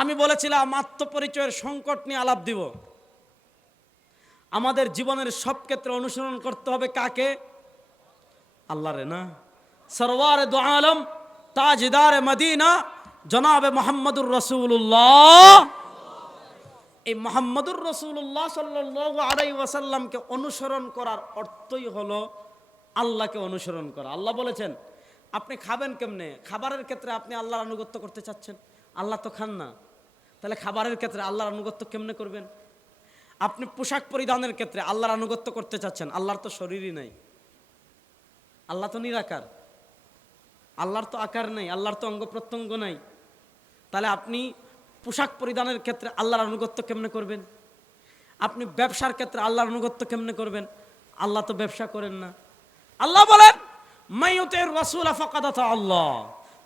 আমি বলেছিলাম, আত্মপরিচয়ের সংকট নিয়ে আলাপ দিব। আমাদের জীবনের সব ক্ষেত্রে অনুসরণ করতে হবে কাকে? আল্লাহরে না। সরওয়ার দু আলম, তাজদার মদিনা, জনাবে মোহাম্মদুর রসুল্লাহ এই মোহাম্মদুর রসুল্লাহ সাল্লাহ আলাই ওয়াসাল্লামকে অনুসরণ করার অর্থই হলো আল্লাহকে অনুসরণ করা। আল্লাহ বলেছেন, আপনি খাবেন কেমনে? খাবারের ক্ষেত্রে আপনি আল্লাহর আনুগত্য করতে চাচ্ছেন? আল্লাহ তো খান না। তাহলে খাবারের ক্ষেত্রে আল্লাহর আনুগত্য কেমনে করবেন? আপনি পোশাক পরিধানের ক্ষেত্রে আল্লাহর আনুগত্য করতে চাচ্ছেন, আল্লাহর তো শরীরই নাই। আল্লাহ তো নিরাকার। আল্লাহর তো আকার নেই, আল্লাহর তো অঙ্গ প্রত্যঙ্গ নাই। তাহলে আপনি পোশাক পরিধানের ক্ষেত্রে আল্লাহর আনুগত্য কেমনে করবেন? আপনি ব্যবসার ক্ষেত্রে আল্লাহর আনুগত্য কেমনে করবেন? আল্লাহ তো ব্যবসা করেন না। আল্লাহ বলেন, মাইয়তের রসুল আফাকাদাত আল্লাহ।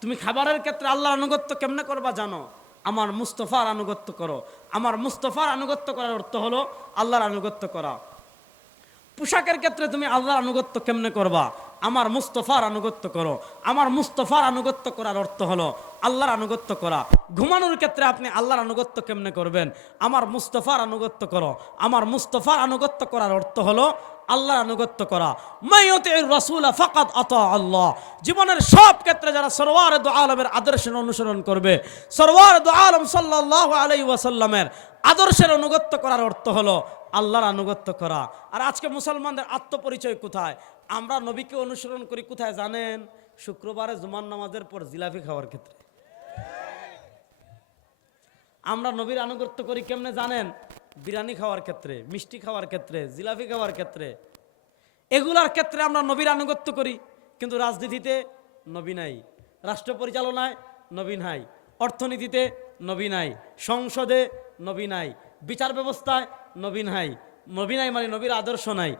তুমি খাবারের ক্ষেত্রে আল্লাহর আনুগত্য কেমনে করবা জানো? আমার মুস্তফার আনুগত্য করো। আমার মুস্তফার আনুগত্য করার অর্থ হলো আল্লাহর আনুগত্য করা। পোশাকের ক্ষেত্রে তুমি আল্লাহর আনুগত্য কেমনে করবা? আমার মুস্তফার আনুগত্য করো। আমার মুস্তফার আনুগত্য করার অর্থ হলো আল্লাহর আনুগত্য করা। ঘুমানোর ক্ষেত্রে আপনি আল্লাহর আনুগত্য কেমনে করবেন? আমার মুস্তফার আনুগত্য করো। আমার মুস্তফার আনুগত্য করার অর্থ হলো আল্লাহর আনুগত্য করা। মাইয়তে রসুল ফাকাত আত আল্লাহ। জীবনের সব ক্ষেত্রে যারা সরওয়ার দো আলমের আদর্শের অনুসরণ করবে, সরওয়ার দু আলম সাল্লাহ আলাই ওয়াসাল্লামের আদর্শের অনুগত্য করার অর্থ হলো আল্লাহর আনুগত্য করা। আর আজকে মুসলমানদের আত্মপরিচয় কোথায়? আমরা নবীকে অনুসরণ করি কোথায় জানেন? শুক্রবারে জুমান নামাজের পর জিলাপি খাওয়ার ক্ষেত্রে। আমরা নবীর আনুগত্য করি কেমনে জানেন? বিরিয়ানি খাওয়ার ক্ষেত্রে, মিষ্টি খাওয়ার ক্ষেত্রে, জিলাপি খাওয়ার ক্ষেত্রে, এগুলার ক্ষেত্রে আমরা নবীর আনুগত্য করি, কিন্তু রাজনীতিতে নবী নাই, রাষ্ট্র পরিচালনায় নবী নাই, অর্থনীতিতে নবী নাই, সংসদে নবী নাই, বিচার ব্যবস্থায় নবী নাই নবী নাই মানে নবীর আদর্শ নাই,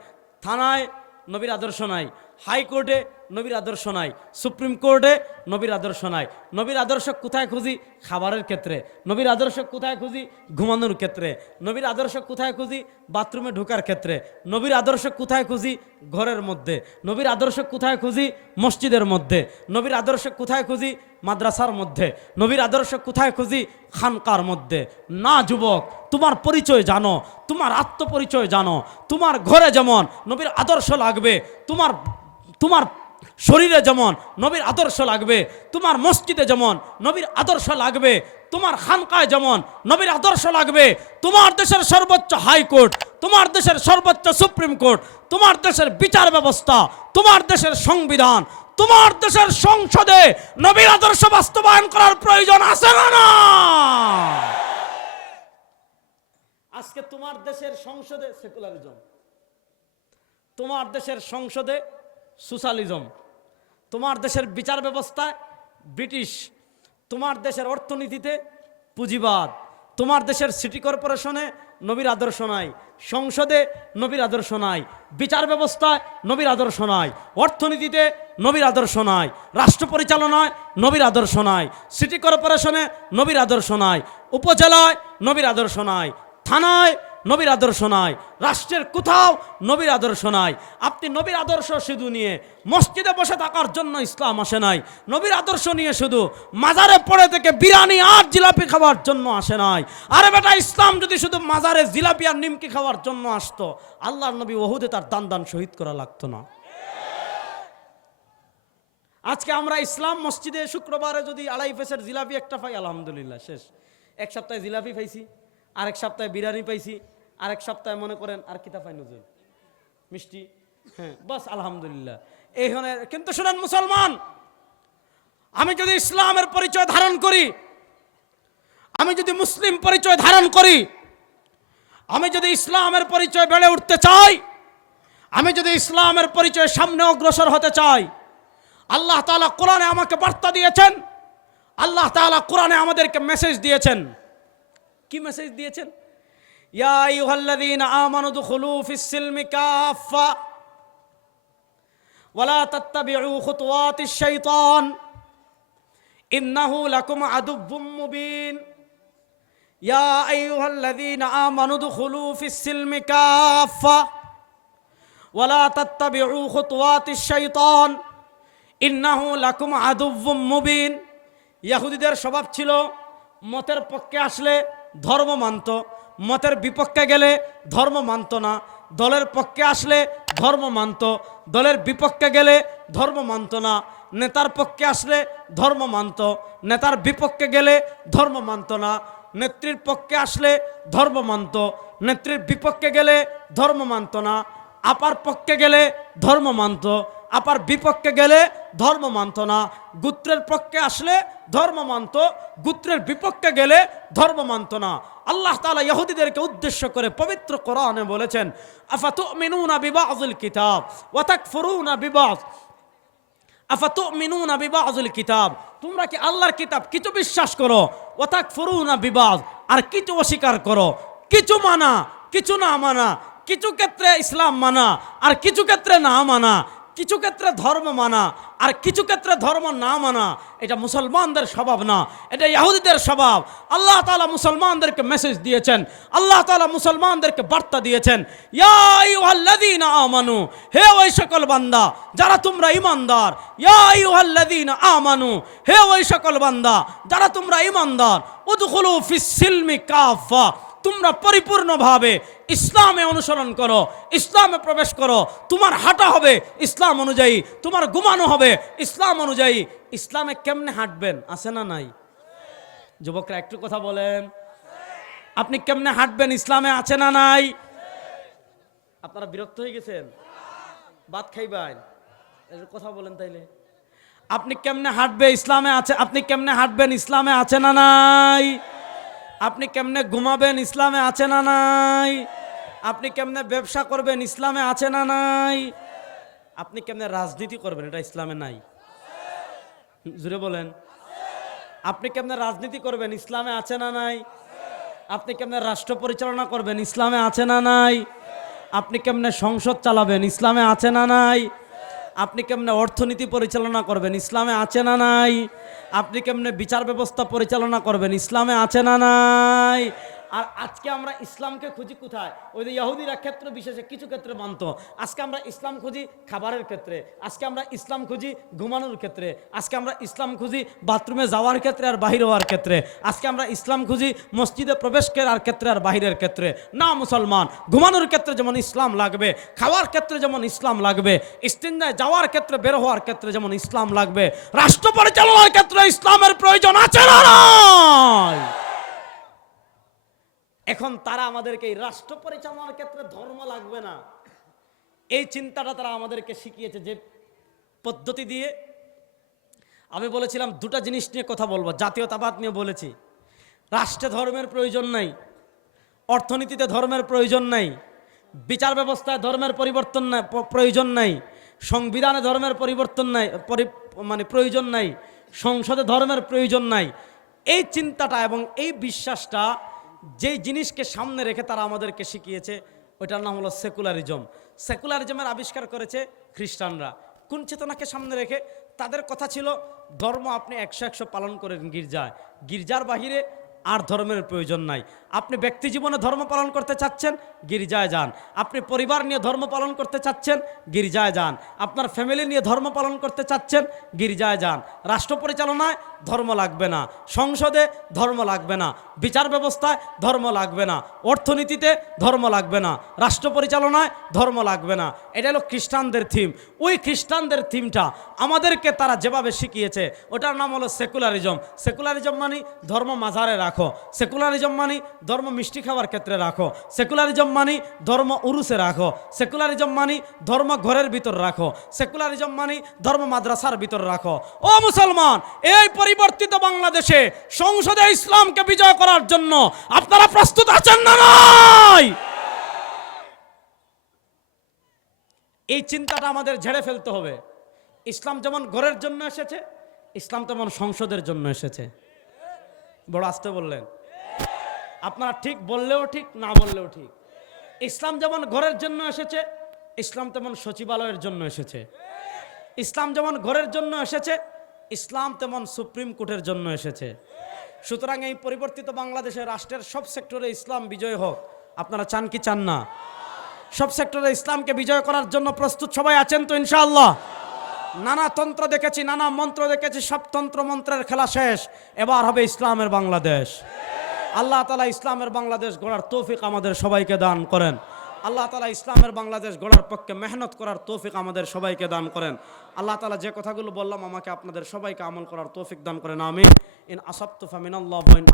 থানায় নবীর আদর্শ নাই। হাইকোর্টে নবীর আদর্শ নাই। সুপ্রিম কোর্টে নবীর আদর্শ নাই। নবীর আদর্শ কোথায় খুঁজি? খাবারের ক্ষেত্রে। নবীর আদর্শ কোথায় খুঁজি? ঘুমানোর ক্ষেত্রে। নবীর আদর্শ কোথায় খুঁজি? বাথরুমে ঢোকার ক্ষেত্রে। নবীর আদর্শ কোথায় খুঁজি? ঘরের মধ্যে। নবীর আদর্শ কোথায় খুঁজি? মসজিদের মধ্যে। নবীর আদর্শ কোথায় খুঁজি? মাদ্রাসার মধ্যে, নবীর আদর্শ কোথায় খুঁজি? খানকার মধ্যে। না, যুবক, তোমার পরিচয় জানো, তোমার আত্মপরিচয় জানো, তোমার ঘরে যেমন নবীর আদর্শ লাগবে, তোমার তোমার শরীরে যেমন নবীর আদর্শ লাগবে, তোমার মসজিদে যেমন নবীর আদর্শ লাগবে, তোমার খানকায় যেমন নবীর আদর্শ লাগবে, তোমার দেশের সর্বোচ্চ হাইকোর্ট, তোমার দেশের সর্বোচ্চ সুপ্রিম কোর্ট, তোমার দেশের বিচার ব্যবস্থা, তোমার দেশের সংবিধান তোমার দেশের সংসদে নবীর আদর্শ বাস্তবায়ন করার প্রয়োজন আছে না না? আজকে তোমার দেশের সংসদে সেকুলারিজম, তোমার দেশের সংসদে সোশ্যালিজম, তোমার দেশের বিচার ব্যবস্থায় ব্রিটিশ, তোমার দেশের অর্থনীতিতে পুঁজিবাদ, তোমার দেশের সিটি কর্পোরেশনে নবীর আদর্শ নাই। সংসদে নবীর আদর্শ নাই। বিচার ব্যবস্থায় নবীর আদর্শ নাই। অর্থনীতিতে নবীর আদর্শ নাই। রাষ্ট্র পরিচালনায় নবীর আদর্শ নাই। সিটি কর্পোরেশনে নবীর আদর্শ নাই। উপজেলায় নবীর আদর্শ নাই। থানায় নবীর আদর্শ নাই। রাষ্ট্রের কোথাও নবীর আদর্শ নাই। আপনি নবীর আদর্শ শুধু নিয়ে মসজিদে বসে থাকার জন্য ইসলাম আসে নাই। নবীর আদর্শ নিয়ে শুধু মাজারে পড়ে থেকে বিরিয়ানি আর জিলাপি খাওয়ার জন্য আসে নাই। আরে বেটা, ইসলাম যদি শুধু মাজারে জিলাপি আর নিমকি খাওয়ার জন্য আসতো, আল্লাহর নবী ওহুদে তার দান দান শহীদ করা লাগতো না। আজকে আমরা ইসলাম মসজিদে শুক্রবারে যদি আড়াই পেসের জিলাপি একটা পাই আলহামদুলিল্লাহ, শেষ। এক সপ্তাহে জিলাপি পাইছি, আরেক সপ্তাহে বিরিয়ানি পাইছি আরেক সপ্তাহে মনে করেন আর কিতা পাই নজর মিষ্টি? হ্যাঁ বাস আলহামদুলিল্লাহ। এইখানে কিন্তু শুনেন মুসলমান, আমি যদি ইসলামের পরিচয় ধারণ করি, আমি যদি মুসলিম পরিচয় ধারণ করি, আমি যদি ইসলামের পরিচয় বেড়ে উঠতে চাই, আমি যদি ইসলামের পরিচয় সামনে অগ্রসর হতে চাই, আল্লাহ তাআলা কোরআনে আমাকে বার্তা দিয়েছেন, আল্লাহ তাআলা কোরআনে আমাদেরকে মেসেজ দিয়েছেন। কি মেসেজ দিয়েছেন? ইয়া আইয়ুহাল্লাযীনা আমানু দুখুলু ফিস সিলমি কাফা ওয়ালা তাত্তাবিউ খুতুওয়াতিশ ইন্নাহু লাকুম আদুব্বুম ইয়া আইয়ুহাল্লাযীনা আমানু দুখুলু ফিস সিলমি কাফা ওয়ালা তাত্তাবিউ খুতুওয়াতিশ শাইতান ইন্নাহু লাকুম আদুব্বুম মুবিন। ইহুদিদের স্বভাব ছিল, মতের পক্ষে আসলে ধর্ম মানত। মতের বিপক্ষে গেলে ধর্ম মানত না। দলের পক্ষে আসলে ধর্ম মানত। দলের বিপক্ষে গেলে ধর্ম মানত না। নেতার পক্ষে আসলে ধর্ম মানত। নেতার বিপক্ষে গেলে ধর্ম মানত না। নেত্রীর পক্ষে আসলে ধর্ম মানত। নেত্রীর বিপক্ষে গেলে ধর্ম মানত না। আপার পক্ষে গেলে ধর্ম মানত। আপার বিপক্ষে গেলে ধর্ম মানত না। গুত্রের পক্ষে আসলে ধর্ম মানত। গুত্রের বিপক্ষে গেলে ধর্ম মানত না। আল্লাহ তাআলা ইহুদিদেরকে উদ্দেশ্য করে পবিত্র কোরআনে বলেছেন, আফাতুমিনুনা বিবাযিল কিতাব ওয়া তাকফুরুনা বিবায আফাতুমিনুনা বিবাযিল কিতাব। তোমরা কি আল্লাহর কিতাব কিছু বিশ্বাস করো? ওয়া তাকফুরুনা বিবায আর কিছু অস্বীকার করো? কিছু মানা, কিছু না মানা, কিছু ক্ষেত্রে ইসলাম মানা, আর কিছু ক্ষেত্রে না মানা। কিছু ক্ষেত্রে ধর্ম মানা, আর কিছু ক্ষেত্রে ধর্ম না মানা, এটা মুসলমানদের স্বভাব না, এটা ইহুদিদের স্বভাব। আল্লাহ তালা মুসলমানদেরকে মেসেজ দিয়েছেন, আল্লাহ তালা মুসলমানদেরকে বার্তা দিয়েছেন আমানু, হে ওই সকল বান্দা, যারা তোমরা ইমানদার ইয়া আইয়ুহাল্লাযীনা আমানু, হে ওই সকল বান্দা, যারা তোমরা ইমানদার উদখুলু ফিস সিলমি কাফা তোমরা পরিপূর্ণভাবে ইসলামে অনুসরণ করো, ইসলামে প্রবেশ করো। তোমার হাঁটা হবে ইসলাম অনুযায়ী, তোমার ঘুমানো হবে ইসলাম অনুযায়ী। ইসলামে কেমনে হাঁটবেন, আছে না নাই? যুবকরা একটু কথা বলেন। আপনি কেমনে হাঁটবেন, ইসলামে আছে না নাই? আপনারা বিরক্ত হয়ে গেছেন? ভাত খাইবেন? কথা বলেন তাইলে। আপনি কেমনে হাঁটবে, ইসলামে আছে, আপনি কেমনে হাঁটবেন, ইসলামে আছে না নাই? আপনি কেমনে ঘুমাবেন? ইসলামে আছে না নাই? আপনি কেমনে ব্যবসা করবেন? ইসলামে আছে না নাই? আপনি কেমনে রাজনীতি করবেন? এটা ইসলামে নাই। জুড়ে বলেন। আপনি কেমনে রাজনীতি করবেন? ইসলামে আছে না নাই? আপনি কেমনে রাষ্ট্র পরিচালনা করবেন? ইসলামে আছে না নাই? আপনি কেমনে সংসদ চালাবেন? ইসলামে আছে না নাই? আপনি কেমনে অর্থনীতি পরিচালনা করবেন? ইসলামে আছে না নাই? আপনি কেমনে বিচার ব্যবস্থা পরিচালনা করবেন? ইসলামে আছে না নাই? আর আজকে আমরা ইসলামকে খুঁজি কোথায়? ওই যে ইহুদিরা ক্ষেত্র বিশেষে কিছু ক্ষেত্রে মানত। আজকে আমরা ইসলাম খুঁজি খাবারের ক্ষেত্রে। আজকে আমরা ইসলাম খুঁজি ঘুমানোর ক্ষেত্রে। আজকে আমরা ইসলাম খুঁজি বাথরুমে যাওয়ার ক্ষেত্রে আর বাহির হওয়ার ক্ষেত্রে। আজকে আমরা ইসলাম খুঁজি মসজিদে প্রবেশ করার ক্ষেত্রে আর বাহিরের ক্ষেত্রে। না, মুসলমান, ঘুমানোর ক্ষেত্রে যেমন ইসলাম লাগবে, খাওয়ার ক্ষেত্রে যেমন ইসলাম লাগবে, ইস্তিন্দায় যাওয়ার ক্ষেত্রে, বের হওয়ার ক্ষেত্রে যেমন ইসলাম লাগবে, রাষ্ট্র পরিচালনার ক্ষেত্রে ইসলামের প্রয়োজন আছে না? এখন তারা আমাদেরকে এই রাষ্ট্র পরিচালনার ক্ষেত্রে ধর্ম লাগবে না। এই চিন্তাটা তারা আমাদেরকে শিখিয়েছে যে পদ্ধতি দিয়ে আমি বলেছিলাম দুটা জিনিস নিয়ে কথা বলব, জাতীয়তাবাদ নিয়ে বলেছি। রাষ্ট্রে ধর্মের প্রয়োজন নাই, অর্থনীতিতে ধর্মের প্রয়োজন নাই, বিচার ব্যবস্থায় ধর্মের পরিবর্তন প্রয়োজন নাই, সংবিধানে ধর্মের পরিবর্তন নাই মানে প্রয়োজন নাই, সংসদে ধর্মের প্রয়োজন নাই। এই চিন্তাটা এবং এই বিশ্বাসটা যেই জিনিসকে সামনে রেখে তারা আমাদেরকে শিখিয়েছে, ওইটার নাম হলো সেকুলারিজম। সেকুলারিজমের আবিষ্কার করেছে খ্রিস্টানরা। কোন চেতনাকে সামনে রেখে? তাদের কথা ছিল, ধর্ম আপনি একশো একশো পালন করেন গির্জায়। গির্জার বাহিরে আর ধর্মের প্রয়োজন নাই। আপনি ব্যক্তি জীবনে ধর্ম পালন করতে চাচ্ছেন, গির্জায় যান। আপনি পরিবার নিয়ে ধর্ম পালন করতে চাচ্ছেন, গির্জায় যান। আপনার ফ্যামিলি নিয়ে ধর্ম পালন করতে চাচ্ছেন, গির্জায় যান। রাষ্ট্র পরিচালনায় ধর্ম লাগবে না। সংসদে ধর্ম লাগবে না। বিচার ব্যবস্থায় ধর্ম লাগবে না। অর্থনীতিতে ধর্ম লাগবে না। রাষ্ট্র পরিচালনায় ধর্ম লাগবে না। এটা হলো খ্রিস্টানদের থিম ওই খ্রিস্টানদের থিমটা আমাদেরকে তারা যেভাবে শিখিয়েছে, ওটার নাম হলো সেকুলারিজম সেকুলারিজম মানে ধর্ম মাঝারে রাখো। সেকুলারিজম মানে ধর্ম মিষ্টি খাওয়ার ক্ষেত্রে রাখো। সেকুলারিজম মানে ধর্ম উরুসে রাখো। সেকুলারিজম মানে ধর্ম ঘরের ভিতর রাখো। সেকুলারিজম মানে ধর্ম মাদ্রাসার ভিতর রাখো। ও মুসলমান, এই পরিবর্তিত বাংলাদেশে সংসদে ইসলামকে বিজয় করার জন্য আপনারা প্রস্তুত আছেন না নাই? এই চিন্তাটা আমাদের ঝেড়ে ফেলতে হবে। ইসলাম যেমন ঘরের জন্য এসেছে, ইসলাম তেমন সংসদের জন্য এসেছে। বড় আসতে বললেন। আপনারা ঠিক বললেও ঠিক, না বললেও ঠিক। ইসলাম যেমন ঘরের জন্য এসেছে, ইসলাম তেমন সচিবালয়ের জন্য এসেছে। ইসলাম যেমন ঘরের জন্য এসেছে, ইসলাম তেমন সুপ্রিম কোর্টের জন্য এসেছে। সুতরাং এই পরিবর্তিত বাংলাদেশের রাষ্ট্রের সব সেক্টরে ইসলাম বিজয় হোক। আপনারা চান কি চান না? সব সেক্টরে ইসলামকে বিজয় করার জন্য প্রস্তুত সবাই আছেন তো ইনশাআল্লাহ? নানা তন্ত্র দেখেছি, নানা মন্ত্র দেখেছি, সব তন্ত্র মন্ত্রের খেলা শেষ। এবার হবে ইসলামের বাংলাদেশ। আল্লাহ তালা ইসলামের বাংলাদেশ গড়ার তৌফিক আমাদের সবাইকে দান করেন। আল্লাহ তালা ইসলামের বাংলাদেশ গড়ার পক্ষে মেহনত করার তৌফিক আমাদের সবাইকে দান করেন। আল্লাহ তালা যে কথাগুলো বললাম, আমাকে আপনাদের সবাইকে আমল করার তৌফিক দান করেন আমি ইন আসাবতু ফামিন আল্লাহ ইন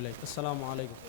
ইলাইক। আসসালামু আলাইকুম।